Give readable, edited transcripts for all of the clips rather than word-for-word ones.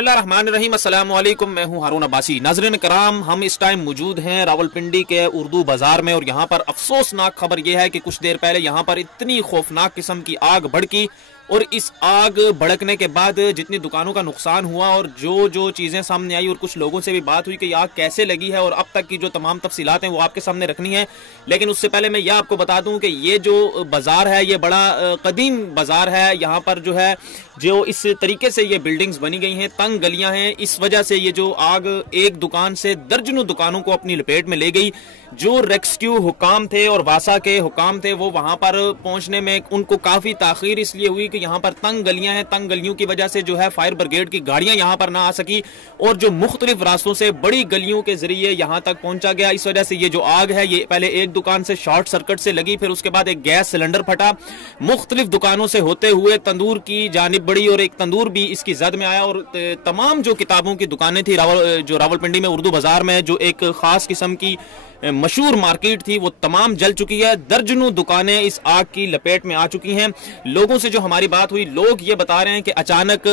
बिस्मिल्लाहिर्रहमानिर्रहीम, अस्सलाम वालेकुम। मैं हूं हारून अब्बासी। नाज़रीन कराम, हम इस टाइम मौजूद हैं रावलपिंडी के उर्दू बाजार में और यहाँ पर अफसोसनाक खबर यह है कि कुछ देर पहले यहाँ पर इतनी खौफनाक किस्म की आग भड़की और इस आग भड़कने के बाद जितनी दुकानों का नुकसान हुआ और जो चीज़ें सामने आई और कुछ लोगों से भी बात हुई कि आग कैसे लगी है और अब तक की जो तमाम तफसीलात हैं वो आपके सामने रखनी है। लेकिन उससे पहले मैं यह आपको बता दूं कि ये जो बाज़ार है ये बड़ा कदीम बाज़ार है। यहाँ पर जो है जो इस तरीके से ये बिल्डिंग्स बनी गई हैं, तंग गलियां हैं, इस वजह से ये जो आग एक दुकान से दर्जनों दुकानों को अपनी लपेट में ले गई। जो रेस्क्यू हुकाम थे और वासा के हुकाम थे वो वहां पर पहुंचने में उनको काफी ताखीर इसलिए हुई कि यहाँ पर तंग गलियां हैं, तंग गलियों की वजह से जो है फायर ब्रिगेड की गाड़ियां यहाँ पर ना आ सकी और जो मुख्तलिफ रास्तों से बड़ी गलियों के जरिए यहाँ तक पहुंचा गया। इस वजह से ये जो आग है ये पहले एक दुकान से शॉर्ट सर्किट से लगी, फिर उसके बाद एक गैस सिलेंडर फटा, मुख्तलिफ दुकानों से होते हुए तंदूर की जानिब बढ़ी और एक तंदूर भी इसकी जद में आया और तमाम जो किताबों की दुकानें थी रावलपिंडी में उर्दू बाजार में जो एक खास किस्म की मशहूर मार्केट थी वो तमाम जल चुकी है। दर्जनों दुकानें इस आग की लपेट में आ चुकी हैं। लोगों से जो हमारी बात हुई, लोग ये बता रहे हैं कि अचानक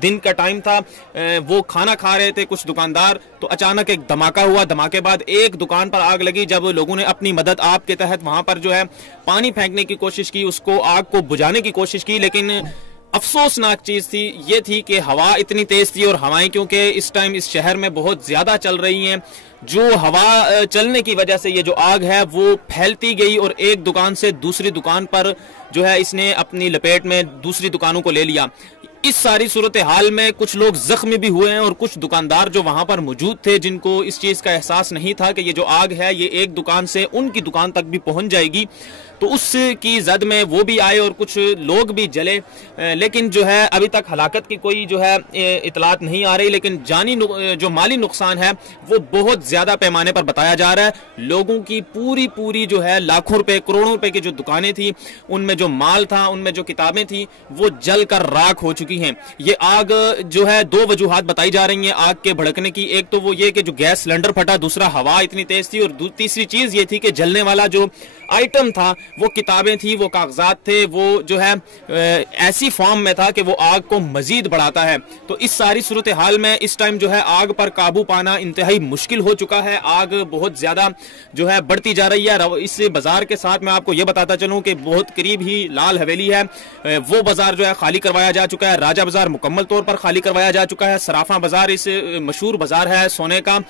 दिन का टाइम था, वो खाना खा रहे थे कुछ दुकानदार, तो अचानक एक धमाका हुआ। धमाके बाद एक दुकान पर आग लगी। जब लोगों ने अपनी मदद आप के तहत वहां पर जो है पानी फेंकने की कोशिश की, उसको आग को बुझाने की कोशिश की, लेकिन अफसोसनाक चीज थी ये थी कि हवा इतनी तेज थी और हवाएं क्योंकि इस टाइम इस शहर में बहुत ज्यादा चल रही हैं, जो हवा चलने की वजह से ये जो आग है वो फैलती गई और एक दुकान से दूसरी दुकान पर जो है इसने अपनी लपेट में दूसरी दुकानों को ले लिया। इस सारी सूरत हाल में कुछ लोग जख्मी भी हुए हैं और कुछ दुकानदार जो वहां पर मौजूद थे जिनको इस चीज का एहसास नहीं था कि ये जो आग है ये एक दुकान से उनकी दुकान तक भी पहुंच जाएगी, तो उसकी जद में वो भी आए और कुछ लोग भी जले। लेकिन जो है अभी तक हलाकत की कोई जो है इतलात नहीं आ रही, लेकिन जानी जो माली नुकसान है वो बहुत ज्यादा पैमाने पर बताया जा रहा है। लोगों की पूरी जो है लाखों रुपए करोड़ों रुपए की जो दुकानें थी, उनमें जो माल था, उनमें जो किताबें थी, वो जल कर राख हो चुकी हैं। ये आग जो है दो वजूहात बताई जा रही हैं आग के भड़कने की। एक तो वो ये कि जो गैस सिलेंडर फटा, दूसरा हवा इतनी तेज थी और तीसरी चीज ये थी कि जलने वाला जो आइटम था वो किताबें थी, वो कागजात थे, वो जो है ऐसी फॉर्म में था कि वो आग को मजीद बढ़ाता है। तो इस सारी सूरत हाल में इस टाइम जो है आग पर काबू पाना इंतहाई मुश्किल हो चुका है। आग बहुत ज्यादा जो है बढ़ती जा रही है। इस बाजार के साथ मैं आपको ये बताता चलूं कि बहुत करीब ही लाल हवेली है, वो बाजार जो है खाली करवाया जा चुका है। राजा बाजार मुकम्मल तौर पर खाली करवाया जा चुका है। सराफा बाजार इस मशहूर बाजार है सोने का,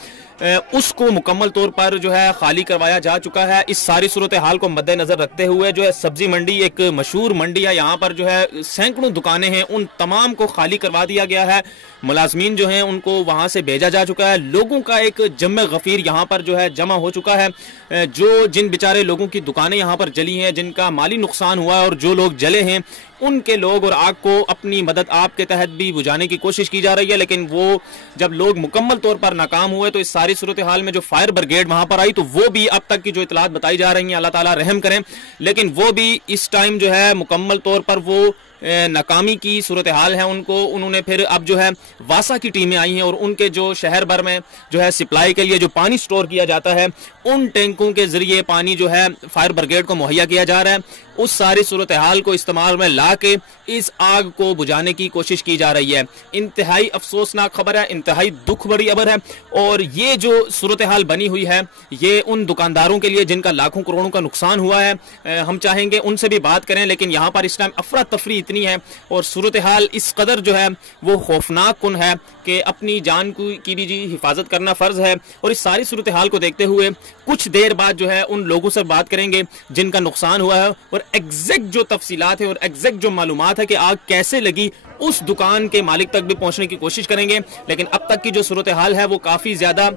उसको मुकम्मल तौर पर जो है खाली करवाया जा चुका है। इस सारी सूरत हाल को मद्देनजर रखते हुए जो है सब्जी मंडी एक मशहूर मंडी है, यहाँ पर जो है सैकड़ों दुकानें हैं, उन तमाम को खाली करवा दिया गया है। मुलाजमीन जो हैं उनको वहां से भेजा जा चुका है। लोगों का एक जम्मे गफीर यहाँ पर जो है जमा हो चुका है। जो जिन बेचारे लोगों की दुकानें यहाँ पर जली हैं, जिनका माली नुकसान हुआ है और जो लोग जले हैं उनके लोग और आग को अपनी मदद आपके तहत भी बुझाने की कोशिश की जा रही है। लेकिन वो जब लोग मुकम्मल तौर पर नाकाम हुए तो इस सारी सूरत हाल में जो फायर ब्रिगेड वहां पर आई तो वो भी अब तक की जो इतलात बताई जा रही हैं, अल्लाह ताला रहम करें, लेकिन वो भी इस टाइम जो है मुकम्मल तौर पर वो नाकामी की सूरत हाल है। उन्होंने फिर अब जो है वासा की टीमें आई हैं और उनके जो शहर भर में जो है सप्लाई के लिए जो पानी स्टोर किया जाता है उन टैंकों के जरिए पानी जो है फायर ब्रिगेड को मुहैया किया जा रहा है। उस सारी सूरत हाल को इस्तेमाल में ला के इस आग को बुझाने की कोशिश की जा रही है। इंतहाई अफसोसनाक खबर है, इंतहाई दुख भरी खबर है और ये जो सूरत हाल बनी हुई है ये उन दुकानदारों के लिए जिनका लाखों करोड़ों का नुकसान हुआ है। हम चाहेंगे उनसे भी बात करें, लेकिन यहाँ पर इस टाइम अफरा तफरी इतनी है और सूरत हाल इस कदर जो है वो खौफनाक कुन है कि अपनी जान की भी हिफाजत करना फर्ज है। और इस सारी सूरत हाल को देखते हुए कुछ देर बाद जो है उन लोगों से बात करेंगे जिनका नुकसान हुआ है और एग्जैक्ट जो तफसीलात है और एग्जैक्ट जो मालूमात है कि आग कैसे लगी उस दुकान के मालिक तक भी पहुंचने की कोशिश करेंगे। लेकिन अब तक की जो सूरत हाल है वो काफी ज्यादा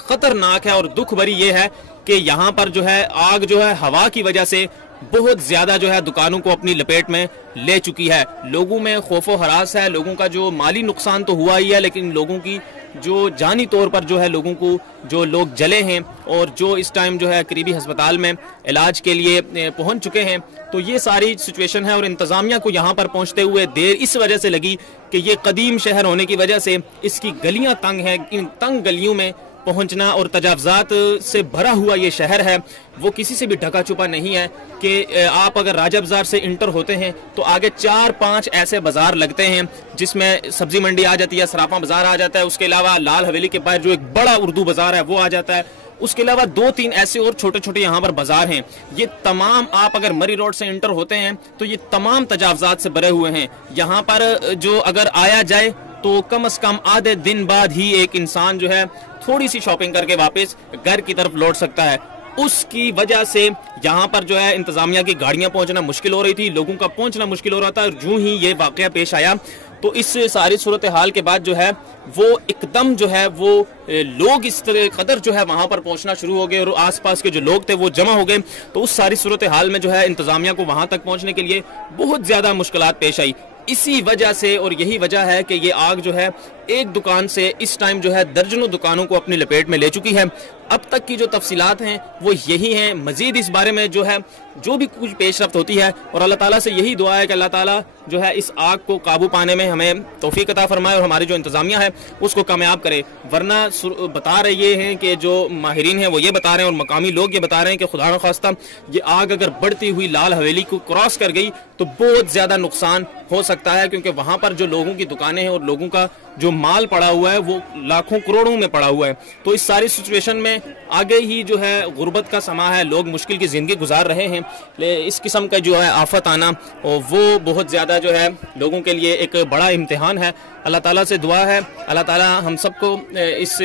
खतरनाक है और दुख भरी ये है कि यहाँ पर जो है आग जो है हवा की वजह से बहुत ज्यादा जो है दुकानों को अपनी लपेट में ले चुकी है। लोगों में खौफो हरास है, लोगों का जो माली नुकसान तो हुआ ही है, लेकिन लोगों की जो जानी तौर पर जो है लोगों को जो लोग जले हैं और जो इस टाइम जो है करीबी अस्पताल में इलाज के लिए पहुंच चुके हैं, तो ये सारी सिचुएशन है। और इंतजामिया को यहाँ पर पहुंचते हुए देर इस वजह से लगी कि ये कदीम शहर होने की वजह से इसकी गलियां तंग हैं। इन तंग गलियों में पहुंचना और तजावजात से भरा हुआ ये शहर है, वो किसी से भी ढका छुपा नहीं है कि आप अगर राजा बाजार से इंटर होते हैं तो आगे 4-5 ऐसे बाजार लगते हैं जिसमें सब्जी मंडी आ जाती है, सराफा बाजार आ जाता है, उसके अलावा लाल हवेली के बाहर जो एक बड़ा उर्दू बाजार है वो आ जाता है, उसके अलावा 2-3 ऐसे और छोटे छोटे यहाँ पर बाजार हैं। ये तमाम आप अगर मरी रोड से इंटर होते हैं तो ये तमाम तजावजात से भरे हुए हैं। यहाँ पर जो अगर आया जाए तो कम से कम आधे दिन बाद ही एक इंसान जो है थोड़ी सी शॉपिंग करके वापस घर की तरफ लौट सकता है। उसकी वजह से यहाँ पर जो है इंतजामिया की गाड़ियां पहुंचना मुश्किल हो रही थी, लोगों का पहुंचना मुश्किल हो रहा था। और यूं ही ये वाकया पेश आया तो इस सारी सूरत हाल के बाद जो है वो एकदम जो है वो लोग इस तरह कदर जो है वहां पर पहुंचना शुरू हो गए और आसपास के जो लोग थे वो जमा हो गए। तो उस सारी सूरत हाल में जो है इंतजामिया को वहां तक पहुंचने के लिए बहुत ज्यादा मुश्किलात पेश आई। इसी वजह से और यही वजह है कि ये आग जो है एक दुकान से इस टाइम जो है दर्जनों दुकानों को अपनी लपेट में ले चुकी है। अब तक की जो तफसीलात हैं वो यही हैं। मजीद इस बारे में जो है जो भी कुछ पेशरफ्त होती है और अल्लाह ताला से यही दुआ है कि अल्लाह ताला जो है इस आग को काबू पाने में हमें तौफीक अता फरमाए और हमारी जो इंतजामिया है उसको कामयाब करे। वरना बता रहे ये हैं कि जो माहिरीन हैं वो ये बता रहे हैं और मकामी लोग ये बता रहे हैं कि खुदा न खास्ता ये आग अगर बढ़ती हुई लाल हवेली को क्रॉस कर गई तो बहुत ज्यादा नुकसान हो सकता है, क्योंकि वहां पर जो लोगों की दुकानें हैं और लोगों का जो माल पड़ा हुआ है वो लाखों करोड़ों में पड़ा हुआ है। तो इस सारी सिचुएशन में आगे ही जो है गुर्बत का समा है, लोग मुश्किल की जिंदगी गुजार रहे हैं। इस किस्म का जो है आफत आना और वो बहुत ज्यादा जो है लोगों के लिए एक बड़ा इम्तिहान है। अल्लाह ताला से दुआ है अल्लाह ताला हम सबको इस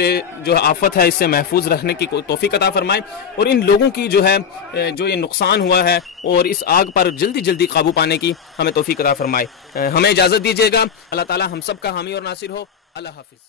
जो आफत है इससे महफूज रखने की तौफीक अता फरमाए और इन लोगों की जो है जो ये नुकसान हुआ है और इस आग पर जल्दी जल्दी काबू पाने की हमें तौफीक अता फरमाए। हमें इजाजत दीजिएगा। अल्लाह ताला हम सब का हामी और नासिर हो। अल्लाह हाफिज।